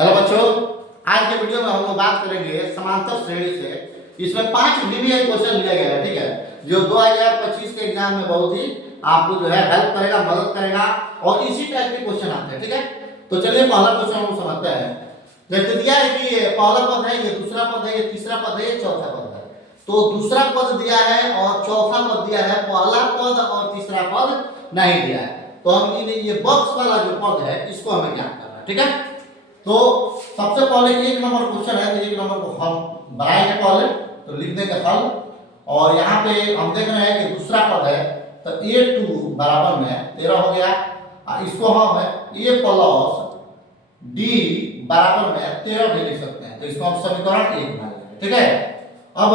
Hello बच्चों, आज के वीडियो में हम लोग बात करेंगे समांतर श्रेणी से। इसमें 5 VBI क्वेश्चन लिया गया है, ठीक है, जो 2025 के एग्जाम में बहुत ही आपको जो है हेल्प करेगा, मदद करेगा और इसी टाइप के क्वेश्चन आते हैं, ठीक है। तो चलिए पहला क्वेश्चन हम समझते हैं। जैसे दिया है कि ये पहला पद है, ये दूसरा पद है, ये तीसरा पद है, ये चौथा पद है। तो दूसरा पद दिया है और चौथा पद दिया है, पहला पद और तीसरा पद नहीं दिया है। तो हम ये बॉक्स वाला जो पद है इसको हमें ज्ञात करना है, ठीक है। तो सबसे पहले 1 नंबर क्वेश्चन है, तो 1 नंबर को हम बनाएंगे पहले, तो लिख देंगे हल। और यहाँ पे हम देख रहे हैं कि दूसरा पद है, तो a2 बराबर में 13 हो गया। इसको हम a प्लस d बराबर में 13 भी लिख सकते हैं, तो इसको हम समीकरण 1 बना लेंगे, ठीक है। अब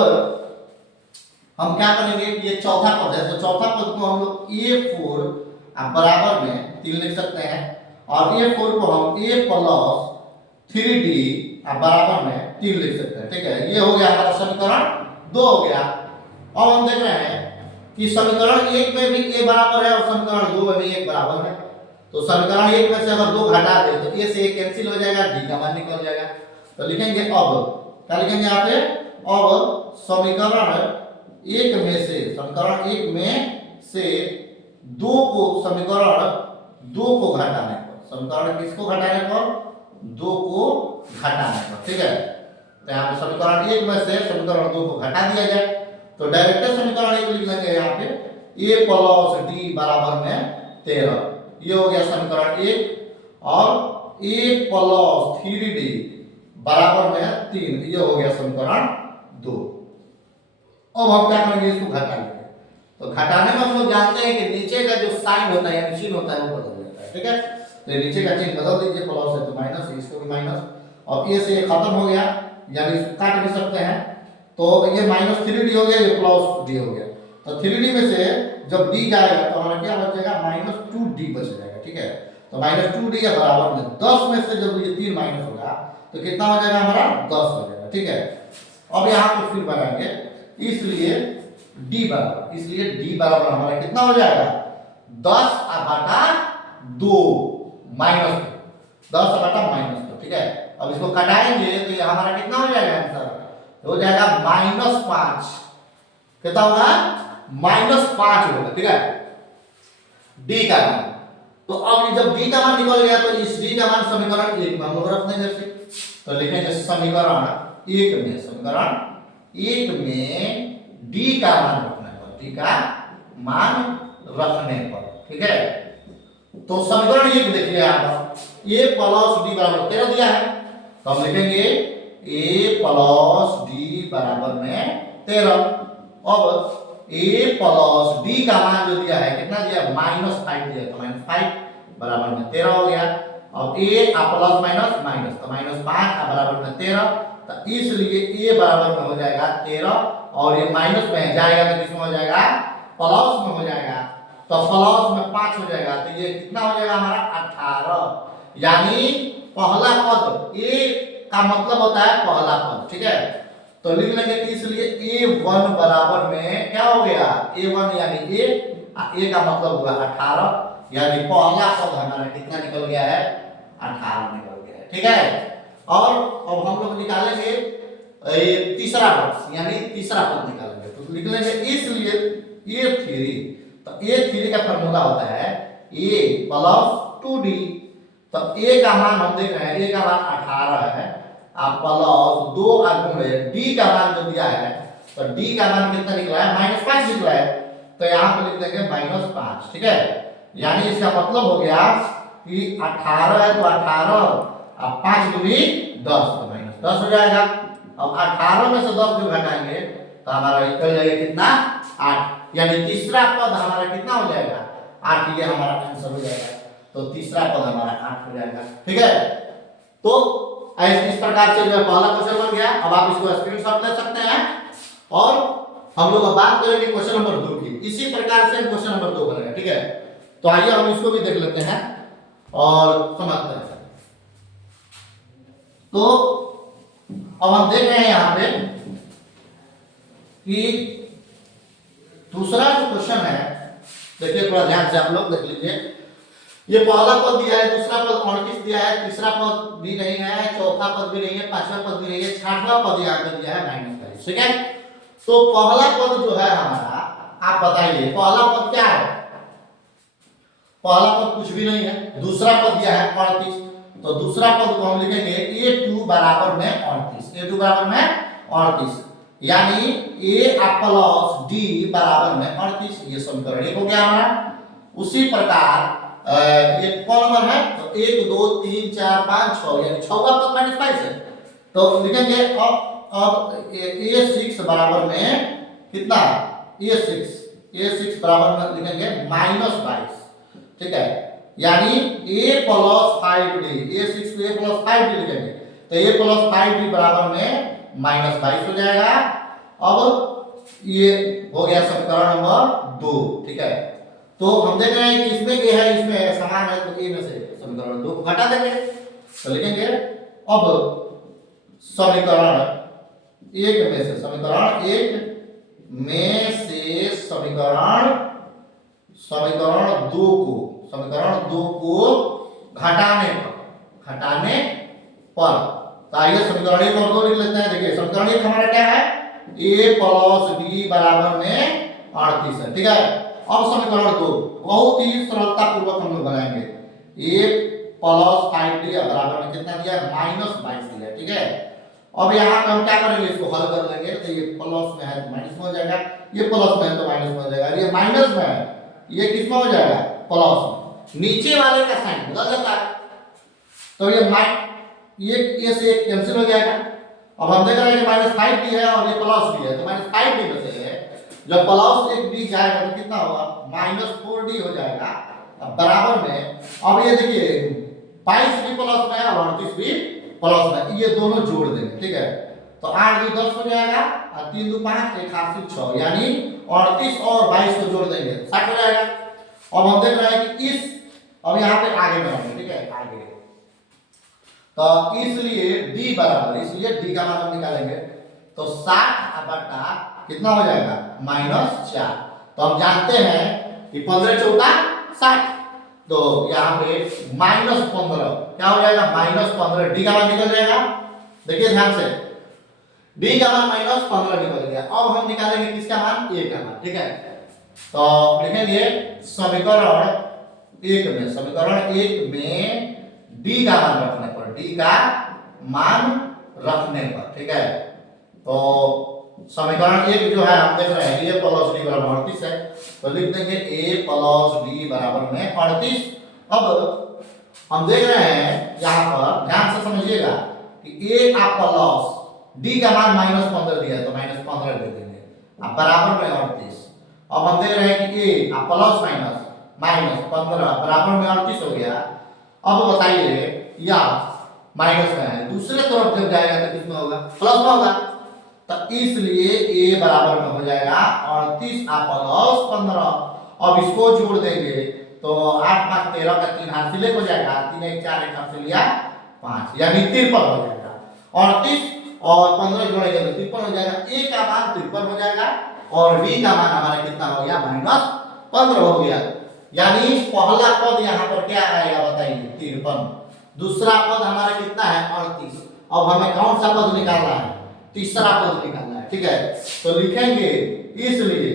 हम क्या करेंगे कि ये चौथा पद है, तो चौथा पद को हम लोग a4 बराबर में 3 लिख सकते हैं, और a4 को हम a प्लस 3d बराबर में 3 लिख सकते हैं, ठीक है। ये हो गया हमारा समीकरण 2 हो गया। अब हम देख रहे हैं कि समीकरण 1 में भी a बराबर है और समीकरण 2 में भी 1 बराबर है। तो समीकरण 1 में से अगर 2 घटा दे तो a से a कैंसिल हो जाएगा, d का मान निकल जाएगा। तो लिखेंगे अब क्या लिखेंगे यहाँ पे, अब समीकरण 1 में से 2 को समीकरण 2 को घटाने पर, समीकरण किसको घटाने पर, 2 को घटाने पर, ठीक है। तो यहाँ पे समीकरण 1 में से समीकरण 2 को घटा दिया जाए, तो डायरेक्ट समीकरण 1 लिख लेंगे यहाँ पे a प्लस d बराबर में 13। ये हो गया समीकरण 1, और a प्लस 3d बराबर में 3, ये हो गया समीकरण 2। अब हम क्या करेंगे, इसको घटा लेंगे। तो घटाने में हम लोग जानते हैं कि नीचे का जो साइन होता है या चिन्ह होता है वो बदल जाता है, ठीक है। तो नीचे का चिन्ह बदल दीजिए, प्लस है तो माइनस, इसको भी माइनस, और ये से ये खत्म हो गया, यानी इसको काट भी सकते हैं। तो ये माइनस 3d हो गया, ये प्लस d हो गया। तो 3d में से जब d जाएगा तो हमारा क्या बच जाएगा, माइनस 2d बच जाएगा, ठीक है। तो माइनस 2d के बराबर में 10 में से जब ये 3 माइनस होगा तो कितना हो जाएगा, हमारा 10 हो जाएगा, ठीक है। अब यहाँ पे फिर बनाएंगे, इसलिए d बराबर, इसलिए d बराबर हमारा कितना हो जाएगा, 10/2 माइनस 10/-2, ठीक है। अब इसको कटाएंगे तो ये हमारा कितना हो जाएगा, आंसर हो जाएगा -5। कितना होगा, -5 होगा, ठीक है, d का मान। तो अब जब d का मान निकल गया तो इस d का मान समीकरण 1 में हम लोग रख देंगे, तो लिखेंगे समीकरण 1 में, समीकरण 1 में d का मान रखने पर, d का मान रखने पर, ठीक है। तो समीकरण 1 देखिए आप, a प्लस d बराबर 13 दिया है, तो हम लिखेंगे a प्लस d बराबर में 13। अब a प्लस d का मान जो दिया है कितना दिया है, -5 दिया है, तो -5 बराबर में 13 हो गया। अब a प्लस माइनस माइनस, तो -5 बराबर में 13, तो इसलिए a बराबर में हो जाएगा 13, और ये माइनस में जाएगा तो किसमें हो जाएगा, प्लस में हो जाएगा। तो प्लस में 5 हो जाएगा, तो ये कितना हो जाएगा हमारा 18। यानी पहला पद a का मतलब होता है पहला पद, ठीक है। तो लिख लेंगे, इसलिए a1 बराबर में क्या हो गया, a1 यानी a का मतलब हुआ 18, यानी पहला पद हमारा कितना निकल गया है, 18 निकल गया है, ठीक है। और अब हम लोग निकालेंगे तीसरा पद, यानी तीसरा पद निकालेंगे, तो लिख लेंगे इसलिए a3, तो a3 का फार्मूला होता है a प्लस 2d। तो a का मान हम देख रहे हैं, a का मान 18 है, आप प्लस 2 गुणे d का मान जो दिया है, तो d का मान कितना निकला है, -5 निकला है, तो यहाँ पे लिख देंगे -5, ठीक है। यानी इसका मतलब हो गया कि 18 है तो 18, अब 5 दूनी 10, तो -10 हो जाएगा। अब 18 में से 10 जो घटाएंगे तो हमारा निकल जाएगा कितना, 8, यानी तीसरा पद हमारा कितना हो जाएगा, 8, ये हमारा आंसर हो जाएगा। तो तीसरा पद हमारा 8 हो जाएगा, ठीक है। तो इस प्रकार से जो पहला क्वेश्चन बन गया। अब आप इसको स्क्रीनशॉट ले सकते हैं, और हम लोग अब बात करेंगे क्वेश्चन नंबर 2 की। इसी प्रकार से क्वेश्चन नंबर 2 बनेगा, ठीक है। तो आइए हम इसको भी देख लेते हैं और समझते हैं। तो अब हम देख रहे हैं यहाँ पे कि दूसरा जो क्वेश्चन है, देखिए थोड़ा ध्यान से आप लोग देख लीजिए। ये पहला पद दिया है, दूसरा पद 38 दिया है, तीसरा पद भी नहीं है, चौथा पद भी नहीं है, पांचवा पद भी नहीं है, छठवां पद यहाँ पे दिया है -22। ठीक है, तो पहला पद जो है हमारा, आप बताइए पहला पद क्या है? पहला पद कुछ भी नहीं है। दूसरा पद दिया है 38, तो दूसरा पद को हम लिखेंगे a2 बराबर में 38, a2 बराबर में 38, यानी a प्लस d बराबर में 38। ये समीकरण 1 हो गया हमारा। उसी प्रकार ये कौन नंबर है? तो 1 2 3 4 5 6, यानी छठवां पद -22 है, तो लिखेंगे अब a6 बराबर में कितना? a6 बराबर में लिखेंगे -22। ठीक है, यानी a प्लस 5d, a6 को a प्लस 5d लिखेंगे, तो a प्लस 5d बराबर में -22 हो जाएगा। अब ये हो गया समीकरण नंबर 2। ठीक है, तो हम देख रहे हैं कि इसमें क्या है, इसमें समान है, तो a में से समीकरण 2 को घटा देंगे, तो लिखेंगे अब समीकरण 1 में से समीकरण 2 को घटाने पर, तो आइए समीकरण 1 और 2 लिख लेते हैं। देखिए समीकरण 1 हमारा क्या है? a प्लस d बराबर में 38 है। ठीक है, अब समीकरण 2 बहुत ही सरलता पूर्वक हम लोग बनाएंगे। a प्लस 5d बराबर में कितना दिया है? -22 दिया है। ठीक है, अब यहाँ पे हम क्या करेंगे? इसको हल कर लेंगे, तो ये प्लस में है तो माइनस में हो जाएगा, ये प्लस में है तो माइनस में हो जाएगा, ये माइनस में है, ये किस में हो जाएगा? प्लस में। नीचे वाले का साइन बदल जाता है, तो ये से एक कैंसिल हो जाएगा। अब हम देख रहे हैं कि -5d है और ये प्लस d है, तो -5d में से जब प्लस एक d जाएगा तो कितना होगा? -4d हो जाएगा। अब बराबर में, अब ये देखिए 22 भी प्लस में है और 38 भी प्लस में, ये दोनों जोड़ देंगे। ठीक है, तो 8 2 10 हो जाएगा और 3 2 5 1 8 6, यानी 38 और 22 को जोड़ देंगे 60 हो जाएगा। अब हम देख रहे हैं कि अब यहाँ पे आगे बढ़ेंगे। ठीक है, आगे तो इसलिए d बराबर, इसलिए d का मान हम निकालेंगे, तो 60 बटा कितना हो जाएगा? -4। तो हम जानते हैं कि 15 चौका 60, तो यहाँ पे -15 क्या हो जाएगा? -15, d का मान निकल जाएगा। देखिए ध्यान से, d का मान -15 निकल गया। अब हम निकालेंगे किसका मान? a का मान। ठीक है, तो लिखेंगे समीकरण 1 में d का मान रखने पर, ठीक है, तो समीकरण 1 जो है हम देख रहे हैं a प्लस d बराबर 38 है, तो लिख देंगे a प्लस d बराबर में 38। अब हम देख रहे हैं यहाँ पर ध्यान से समझिएगा कि a आप प्लस d का मान -15 दिया है, तो -15 दे देंगे, अब बराबर में 38। अब हम देख रहे हैं कि a आप प्लस -15 बराबर में 38 हो गया। अब बताइए, या माइनस में है, दूसरे तरफ जब जाएगा तो किसमें होगा? प्लस में होगा, तो इसलिए a बराबर में हो जाएगा 38 आप प्लस 15। अब इसको जोड़ देंगे तो 8 5 13 का 3 हासिल हो जाएगा, 3 1 4 1 हासिल लिया 5, यानी 53 हो जाएगा। 38 और 15 जोड़ेंगे तो 53 हो जाएगा, a का मान 53 हो जाएगा और b का मान हमारा कितना हो गया? -15 हो गया। यानी पहला पद यहाँ पर क्या आएगा बताइए? 53। दूसरा पद हमारा कितना है? 38। अब हमें कौन सा पद निकालना है? तीसरा पद निकालना है। ठीक है, तो लिखेंगे इसलिए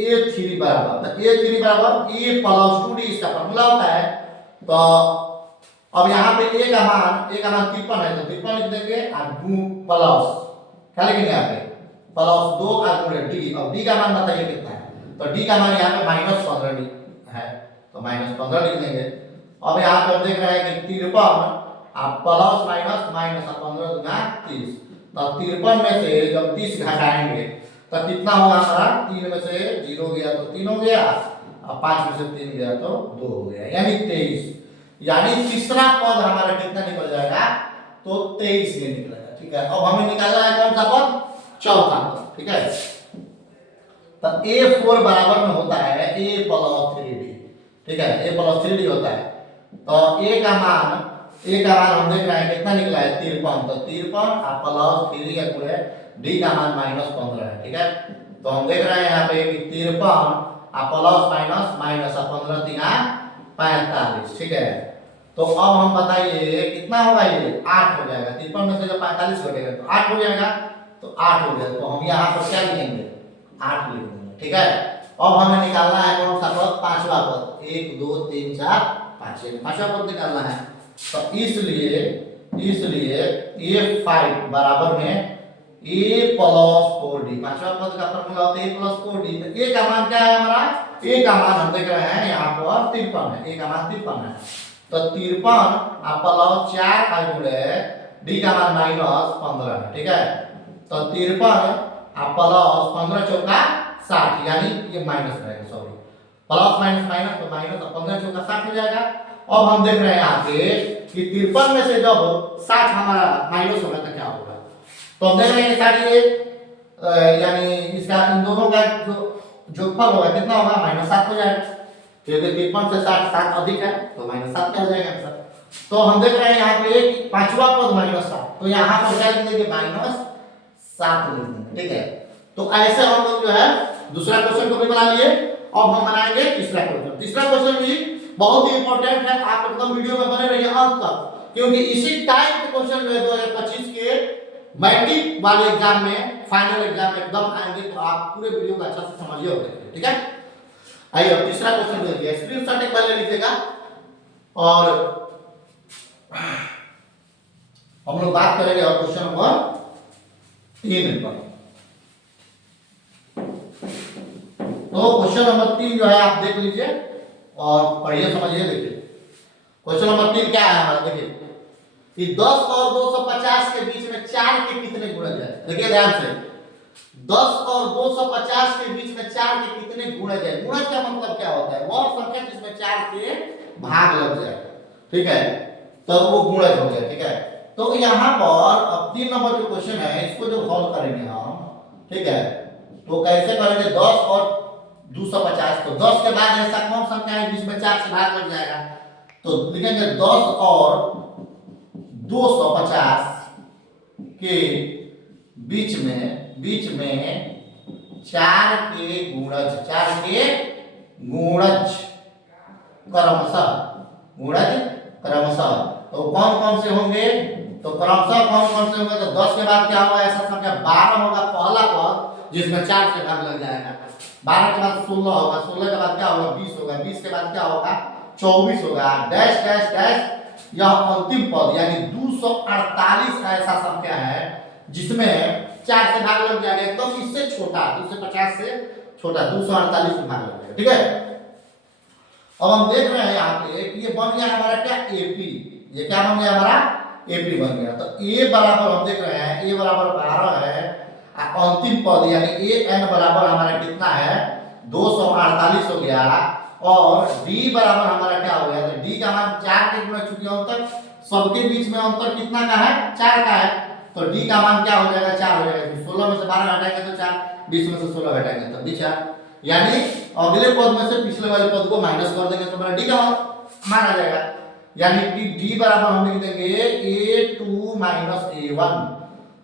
a3 बराबर, तो a3 बराबर a प्लस 2d इसका फॉर्मूला होता है। तो अब यहाँ पे a का मान 53 है, तो 53 लिख देंगे और 2 प्लस क्या लिखेंगे? यहाँ पे प्लस 2 और d। अब d का मान बताइए कितना है? तो d का मान यहाँ पे -15 है, तो -15 लिख देंगे। अब यहाँ पे हम देख रहे हैं कि 53 आप प्लस माइनस 15 गुना 30, तो 53 में से जब 30 घटाएंगे तो कितना होगा हमारा? 3 में से 0 गया तो 3 हो गया, और 5 में से 3 गया तो 2 हो गया, यानी 23। यानी तीसरा पद हमारा कितना निकल जाएगा? तो 23 में निकलेगा। ठीक है, अब हमें निकालना है कौन सा पद? चौथा पद। ठीक है, तो a4 बराबर में होता है a प्लस 3d। ठीक है, a प्लस 3d होता है, तो a का मान हम देख रहे हैं कितना निकला है? 53, तो 53 और प्लस 3 या d का मान -15 है। ठीक है, तो हम देख रहे हैं यहाँ पे कि 53 प्लस माइनस माइनस 15 तिना 45, ठीक है। तो अब हम बताइए कितना होगा, ये 8 हो जाएगा। 53 में से जब 45 घटेगा तो 8 हो जाएगा, तो 8 हो गया। तो हम यहाँ पर क्या लिखेंगे, 8 लिख देंगे, ठीक है। अब हमें निकालना है कौन सा पद, पांचवा पद। 1 2 3 4 5, पांचवा पद निकालना है। तो इसलिए a5 बराबर में a प्लस 4d, पांचवा पद का फॉर्मूला होता है a प्लस 4d। तो a का मान क्या है हमारा, a का मान हम देख रहे हैं यहाँ पर 53 है, a का मान 53 है। तो 53 प्लस 4 गुणे d का मान माइनस 15 है, ठीक है। तो 53 प्लस 15 चौका 60, यानी ये माइनस रहेगा, सॉरी प्लस माइनस माइनस, तो माइनस 15 चौका 60 हो जाएगा। अब हम देख रहे हैं यहाँ पे कि 53 में से जब 60 हमारा माइनस होगा तो क्या होगा। तो हम देख रहे हैं सारी यानी इसका इन दोनों का जो जोगफल होगा कितना होगा, -7 हो जाएगा, क्योंकि 53 से 60 अधिक है तो -7 क्या हो जाएगा आंसर। तो हम देख रहे हैं यहाँ पे कि पांचवा पद -7, तो यहाँ पर क्या लिख देंगे, -7 लिख देंगे, ठीक है। तो ऐसे हम लोग जो है दूसरा क्वेश्चन को भी बना लिए। अब हम बनाएंगे तीसरा क्वेश्चन। तीसरा क्वेश्चन भी बहुत ही इंपॉर्टेंट है, आप एकदम वीडियो में बने रहिए अंत तक, क्योंकि इसी टाइप के क्वेश्चन जो है 2025 के मैट्रिक वाले एग्जाम में, फाइनल एग्जाम में एकदम आएंगे। तो आप पूरे वीडियो को अच्छा से समझिए और देखिए, ठीक है। आइए अब तीसरा क्वेश्चन देखिए, स्क्रीनशॉट एक पहले लीजिएगा और हम लोग बात करेंगे और क्वेश्चन नंबर 3 पर। तो क्वेश्चन नंबर 3 जो है आप देख लीजिए और पढ़िए समझिए। देखिए क्वेश्चन नंबर 3 क्या है हमारा, देखिए कि 10 और 250 के बीच में 4 के कितने गुणज है। देखिए ध्यान से, 10 और 250 के बीच में 4 के कितने गुणज है। गुणज का मतलब क्या होता है, वह संख्या जिसमें 4 के भाग लग जाए, ठीक है, तो वो गुणज हो गया, ठीक है। तो यहाँ पर अब 3 नंबर जो क्वेश्चन है इसको जो हल करेंगे हम, ठीक है, तो कैसे करेंगे, 10 और 250, तो 10 के बाद ऐसा कौन संख्या है जिसमें 4 से भाग लग जाएगा, तो लिखेंगे 10 और 250 के बीच में 4 के गुणज, 4 के गुणज क्रमशः तो कौन कौन से होंगे, तो क्रमशः कौन कौन से होंगे, तो 10 के बाद क्या होगा, ऐसा संख्या 12 होगा पहला पद जिसमें 4 से भाग लग जाएगा। 12 के बाद 16 होगा, 16 के बाद क्या होगा, 20 होगा, 20 के बाद क्या होगा, 24 होगा, डैश डैश डैश। यह अंतिम पद यानी 248 ऐसा संख्या है जिसमें 4 से भाग लग जाएगा, एकदम इससे छोटा, 250 से छोटा 248 में भाग लग जाएगा, ठीक है। अब हम देख रहे हैं यहाँ पे कि ये बन गया हमारा क्या, एपी। ये क्या बन गया हमारा, एपी बन गया। तो ए बराबर हम देख रहे हैं, ए बराबर 12 है, अंतिम पद यानी ए एन बराबर हमारा कितना है, 248 हो गया। और d बराबर हमारा क्या हो गया, तो d का मान 4 के गुणा, चूंकि अंतर सबके बीच में अंतर कितना का है, 4 का है, तो d का मान क्या हो जाएगा, 4 हो जाएगा। 16 में से 12 घटाएंगे तो 4, 20 में से 16 घटाएंगे तब भी 4, यानी अगले पद में से पिछले वाले पद को माइनस कर देंगे तो हमारा d का मान आ जाएगा। यानी d बराबर हम लिख देंगे a2 माइनस a1।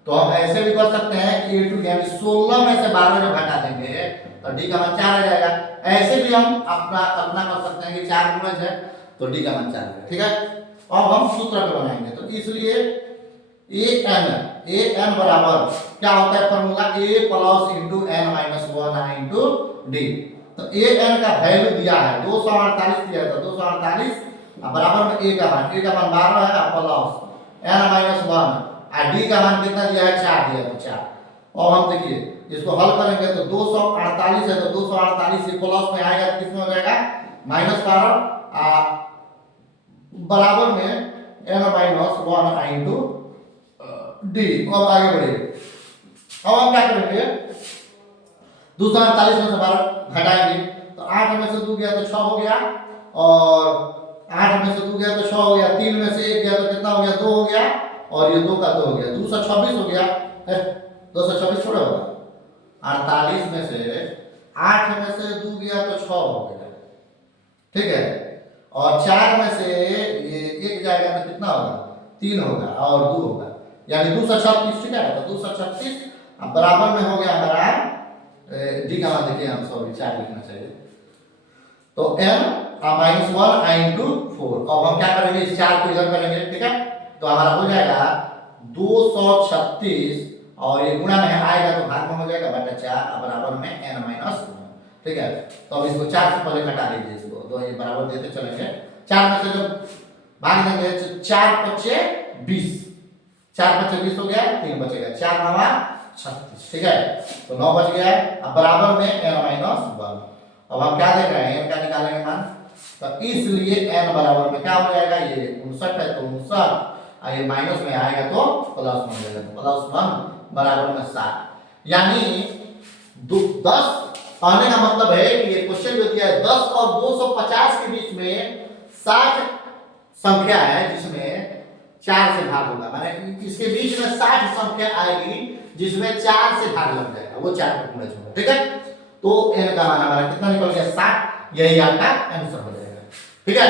तो हम ऐसे भी कर सकते हैं कि a2 यानी 16 में से 12 जब घटा देंगे तो d का मान 4 आ जाएगा। ऐसे भी हम अपना कल्पना कर सकते हैं कि 4 गुणज है तो d का मान 4 है, ठीक है। अब हम सूत्र पे बनाएंगे, तो इसलिए an बराबर क्या होता है formula, a plus into n minus 1 into d। तो an का वैल्यू दिया है 248 दिया था, 248 बराबर में a का मान 12 है प्लस n माइनस 1 और d का मान कितना दिया है, 4 दिया है, 4। और हम देखिए इसको हल करेंगे तो 248 है, तो 248 से प्लस में आएगा तो किसमें हो जाएगा, -12 बराबर में n माइनस 1 इंटू d। अब आगे बढ़िए, अब हम क्या करेंगे, 248 में से 12 घटाएंगे तो 8 में से 2 गया तो 6 हो गया, और 8 में से 2 गया तो 6 हो गया, 3 में से 1 गया तो कितना हो गया, 2 हो गया, और ये 2 का 2 हो गया, 226 हो गया। 226 थोड़ा होगा, 48 में से 8 में से 2 गया तो 6 हो गया, ठीक है, और 4 में से ये 1 जाएगा तो कितना होगा, 3 होगा और 2 होगा, यानी 236, ठीक है। तो 236 बराबर में हो गया हमारा डी का मान देखिए, हम सॉरी 4 लिखना चाहिए। तो n -1 i इंटू 4। अब हम क्या करेंगे, इस 4 को इधर करेंगे, ठीक है। तो हमारा हो जाएगा 236 और ये गुणा में आएगा तो भाग में हो जाएगा बटा 4 बराबर में n -1, ठीक है। तो अब इसको 4 से पहले घटा लीजिए, इसको तो ये बराबर देते चलेंगे। 4 में से जब भाग देंगे तो 4 पच्चे 20, 4 पच्चे 20 हो गया, 3 बचेगा, 4 नवा 36, ठीक है। तो 9 बच गया। अब बराबर में n -1। अब हम क्या देख रहे हैं, n का निकालेंगे मान, तो इसलिए n बराबर में क्या हो जाएगा, ये 59 है तो 59, और ये माइनस में आएगा तो +1 हो जाएगा, तो +1 बराबर में 7। यानी 10 आने का मतलब है कि ये क्वेश्चन जो दिया है 10 और 250 के बीच में 60 संख्या है जिसमें 4 से भाग होगा, माने इसके बीच में 60 संख्या आएगी जिसमें 4 से भाग लग जाएगा, वो 4 को पूरा छोड़ो, ठीक है। तो n का मान हमारा कितना निकल गया, 60। यही आपका आंसर हो जाएगा, ठीक है।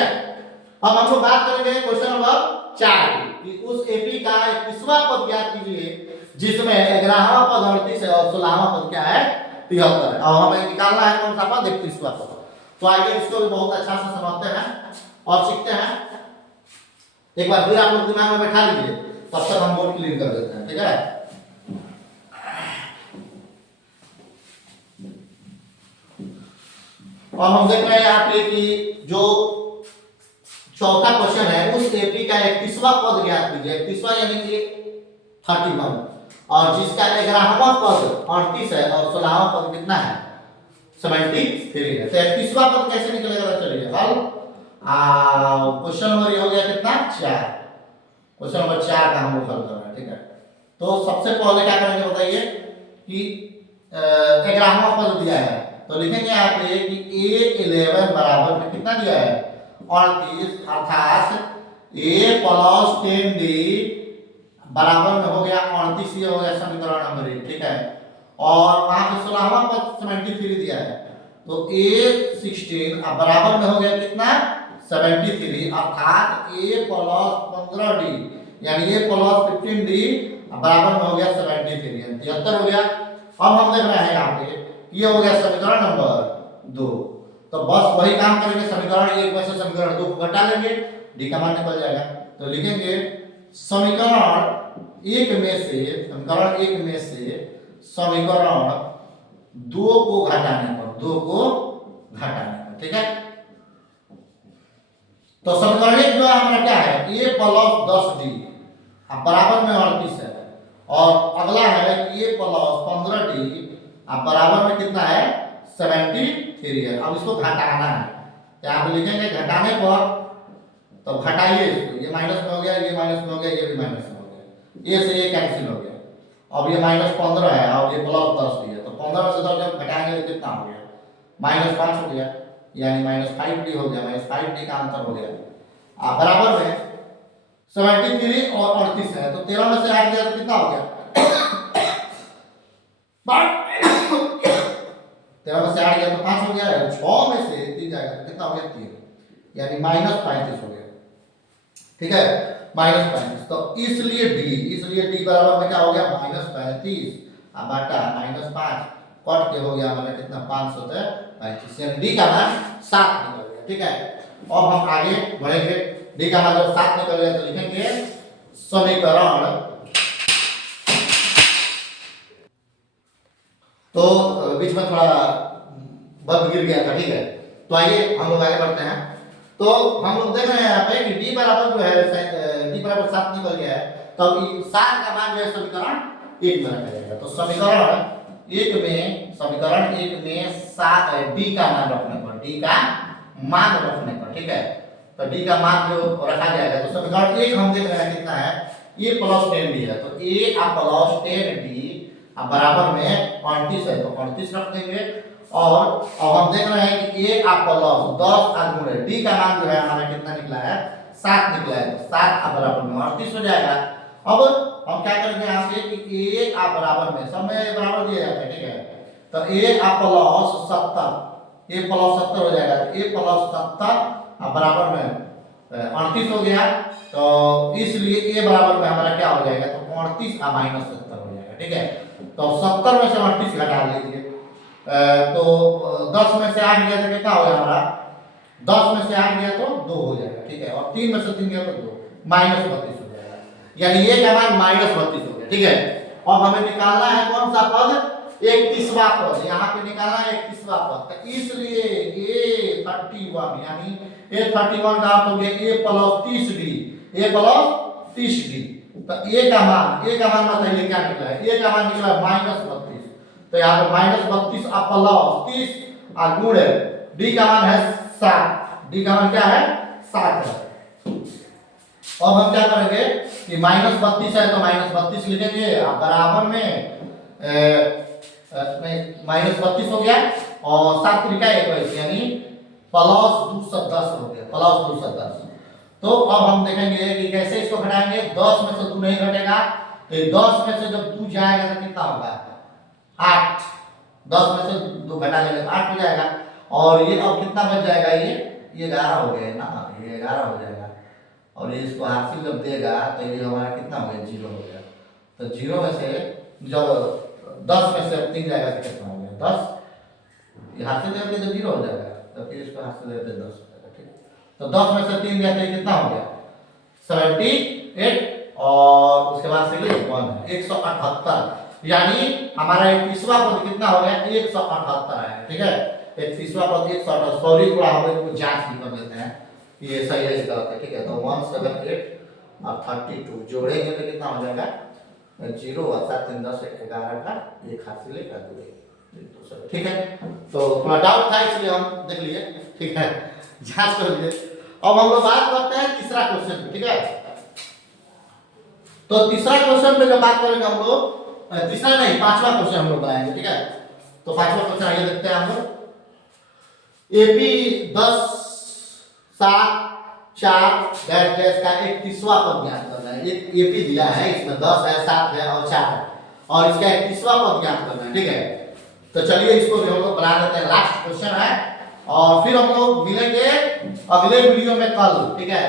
अब हम लोग बात करेंगे क्वेश्चन नंबर 4 की, कि उस एपी का 21वां पद ज्ञात कीजिए जिसमें 11वां पद 38 है और 16वां पद क्या है, 73 है। और हमें निकालना है कौन सा पद, 31वां पद। तो आइए इसको भी बहुत अच्छा से समझते हैं और सीखते हैं। एक बार फिर आप लोग दिमाग में बैठा लीजिए, तब तक हम बोर्ड क्लियर कर देते हैं, ठीक है। और हम देख रहे हैं यहाँ पे कि जो चौथा क्वेश्चन है, उस एपी का 31वां पद ज्ञात कीजिए। 31वां यानी कि 31, और जिसका 11वां पद 38 है और 16वां पद कितना है, 73 है। तो 31वां पद कैसे निकलेगा, चलिए हल। क्वेश्चन नंबर ये हो गया कितना, 4। क्वेश्चन नंबर 4 का हम लोग हल कर रहे हैं, ठीक है। तो सबसे पहले क्या करेंगे बताइए कि 11वां पद दिया है, तो लिखेंगे यहाँ पे कि a11 बराबर में कितना दिया है, 38, अर्थात a + 10d बराबर में हो गया 38, ये हो गया समीकरण नंबर 1, ठीक है। और वहां पे 16वां पद 73 दिया है, तो a16 बराबर में हो गया कितना, 73, अर्थात a + 15d यानी a + 15d बराबर में हो गया 73, यानी 73 हो गया। अब हम देख रहे हैं यहाँ पे ये हो गया समीकरण नंबर 2। तो बस वही काम करेंगे, समीकरण 1 में से समीकरण 2 को घटा लेंगे, डी का मान निकल जाएगा। तो लिखेंगे समीकरण 1 में से समीकरण 2 को घटाने पर, ठीक है। तो समीकरण 1 जो हमारा क्या है, a + 10d बराबर में 38 है, और अगला है कि a + 15d बराबर में कितना है, 73 है। अब इसको घटाना है, यहाँ पे लिखेंगे घटाने पर, तो घटाइए इसको, ये माइनस में हो गया, ये माइनस में हो गया, ये भी माइनस में हो गया, ये से ये कैंसिल हो गया। अब ये -15 है और ये +10 भी है, तो 15 से 10 जब घटाएंगे तो कितना हो गया, -5 हो गया, यानी -5d हो गया, -5d का अंतर हो गया। बराबर में 73 और 38 है, तो 13 में से 8 गया तो कितना हो गया, 13 में से 8 गया तो 5 हो गया, 6 में से 3 जाएगा तो कितना हो गया, 3, यानी -35 हो गया, ठीक है, -35। तो इसलिए d बराबर में क्या हो गया, -35 बटा -5 कट के हो गया हमारा कितना, 535, यानी डी का मान 7 निकल गया, ठीक है। अब हम आगे बढ़ेंगे, डी का मान जब 7 निकल गया तो लिखेंगे समीकरण, तो बीच में थोड़ा बग गिर गया था, ठीक है। तो आइए हम लोग आगे बढ़ते हैं। तो हम लोग देख रहे हैं यहाँ पे कि d बराबर जो है, d बराबर 7 निकल गया है, तब 7 का मान जो है समीकरण 1 में रखा जाएगा। तो समीकरण 1 में 7 d का मान रखने पर, ठीक है। तो d का मान जो रखा जाएगा, तो समीकरण 1 हम देख रहे हैं कितना है, a + 10d है, तो a + 10d बराबर में 38 है, तो 38 रख देंगे। और अब हम देख रहे हैं कि a + 10 गुणे d का मान जो है हमारा कितना निकला है, 7 निकला है, तो 7 बराबर में 38 हो जाएगा। अब हम क्या करेंगे यहाँ पे कि a बराबर में, सब में बराबर दिए जाते हैं, ठीक है। तो a + 70 हो जाएगा, तो a + 70 बराबर में 38 हो गया, तो इसलिए a बराबर में हमारा क्या हो जाएगा, तो 38 - 70 हो जाएगा, ठीक है। तो 70 में से 38 घटा लीजिए, तो 10 में से 8 गया तो कितना हो गया हमारा, 10 में से 8 गया तो 2 हो जाएगा, ठीक है, और 3 में से 3 गया तो 2, -32 हो जाएगा, यानी ये क्या मान -32 हो गया, ठीक है। अब हमें निकालना है कौन सा पद, 31वां पद, यहाँ पे निकालना है 31वां पद, तो इसलिए A31 यानी A31 का अर्थ हो गया A + 30D, A + 30D, तो A का मान बताइए क्या निकला है, A का मान निकला -32, तो यहाँ पे -32 और +30 और गुणे D का मान है 7, D का मान क्या है 7 है। अब हम क्या करेंगे कि -32 है तो -32 लिखेंगे, अब बराबर में -32 हो गया और 7 त्रिका 21 यानी +210 हो गया, +210। तो अब हम देखेंगे कि कैसे इसको घटाएंगे, 10 में से 2 नहीं घटेगा, तो 10 में से जब 2 जाएगा तो कितना होगा 8, 10 में से 2 घटा लेंगे तो 8 हो जाएगा, और ये अब कितना बच जाएगा, ये 11 हो गया ना, ये 11 हो जाएगा, और ये इसको हासिल जब देगा तो ये हमारा कितना हो गया 0 हो गया, तो 0 में से जब 10 में से 3 जाएगा तो कितना हो गया 10, ये हासिल देते तो 0 हो जाएगा, तो फिर इसको हासिल देते 10 हो जाएगा, ठीक है। तो 10 में से 3 गया तो कितना हो गया 78, और उसके बाद से ये 1 178, यानी हमारा 31वां पद कितना हो गया 178 आया, ठीक है, 31वां पद 178, सॉरी थोड़ा हम इसको जांच भी कर लेते हैं ये सही है इसका होता है, ठीक है। तो 178 और 32 जोड़ेंगे तो कितना हो जाएगा 0 और 7 3 10 11 का एक हासिल कर दूंगे, ठीक है। तो थोड़ा डाउट था इसलिए हम देख लिए, ठीक है, जांच कर लिए। अब हम लोग बात करते हैं तीसरा क्वेश्चन, ठीक है। तो तीसरा क्वेश्चन पे जब बात करेंगे हम लोग, तीसरा नहीं 5वां क्वेश्चन हम लोग बनाएंगे, ठीक है। तो 5वां क्वेश्चन आइए देखते हैं हम लोग, एपी 10 7 4 डैश डैश का 31वां पद ज्ञात करना है, एक एपी दिया है, इसमें 10 है 7 है और 4 है, और इसका 31वां पद ज्ञात करना है, ठीक है। तो चलिए इसको भी हम लोग बना लेते हैं, लास्ट क्वेश्चन है, और फिर हम लोग मिलेंगे अगले वीडियो में कल, ठीक है,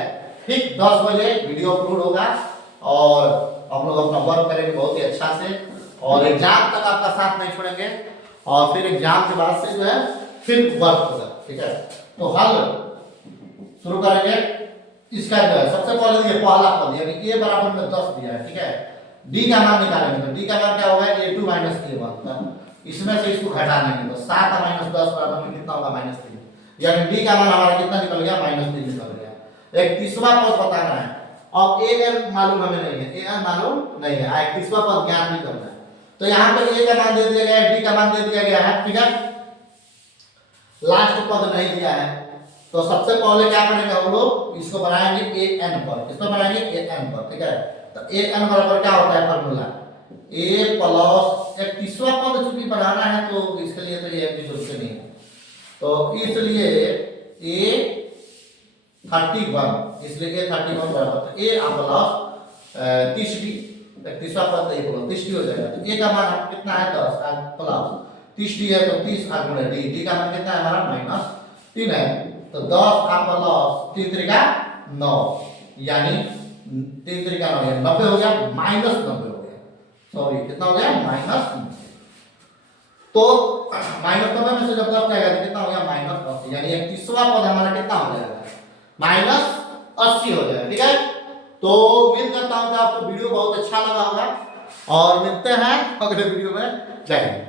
ठीक 10 बजे वीडियो अपलोड होगा, और हम लोग अपना वर्क करेंगे बहुत ही अच्छा से, और एग्जाम तक आपका साथ नहीं छोड़ेंगे, और फिर एग्जाम के बाद से जो है फिर वर्क होगा, ठीक है। तो हल शुरू करेंगे, इसका जो है सबसे पहले ये पहला पद यानी a बराबर में 10 दिया है, ठीक है, d का मान निकालेंगे, तो d का मान क्या होगा a2 - a1, इसमें से इसको घटा लेंगे तो 7 - 10 बराबर में कितना होगा -3, यानी d का मान हमारा कितना निकल गया -3 निकल गया। 31वां पद बताना है, अब an मालूम हमें नहीं है, an मालूम नहीं है, 31वां पद ज्ञात नहीं करना है, तो यहाँ पर a का मान दे दिया गया है, d का मान दे दिया गया है, ठीक है, लास्ट पद नहीं दिया है, तो सबसे पहले क्या करेंगे हम लोग इसको बनाएंगे an पर, इसको बनाएंगे an पर, ठीक है। तो an बराबर क्या होता है फार्मूला a प्लस 31वां पद चूंकि बनाना है तो इसके लिए तो ये भी जरूरत नहीं है, तो इसलिए a 31, इसलिए a 31 बराबर तो a प्लस 30d, 31वां पद तो 30d हो जाएगा, तो a का मान कितना है 10 प्लस 30d है तो 30 गुणे d का मान कितना है हमारा -3 है, तो 10 का प्लस 3 त्रिका 9, यानी 3 त्रिका 9 यानी 90 हो गया, -90 हो गया, सॉरी कितना हो गया -90, तो -90 में से जब 10 जाएगा तो कितना हो गया -80, यानी 31वां पद हमारा कितना हो जाएगा -80 हो जाएगा, ठीक है। तो उम्मीद करता हूं कि आपको वीडियो बहुत अच्छा लगा होगा, और मिलते हैं अगले वीडियो में, जय हिंद।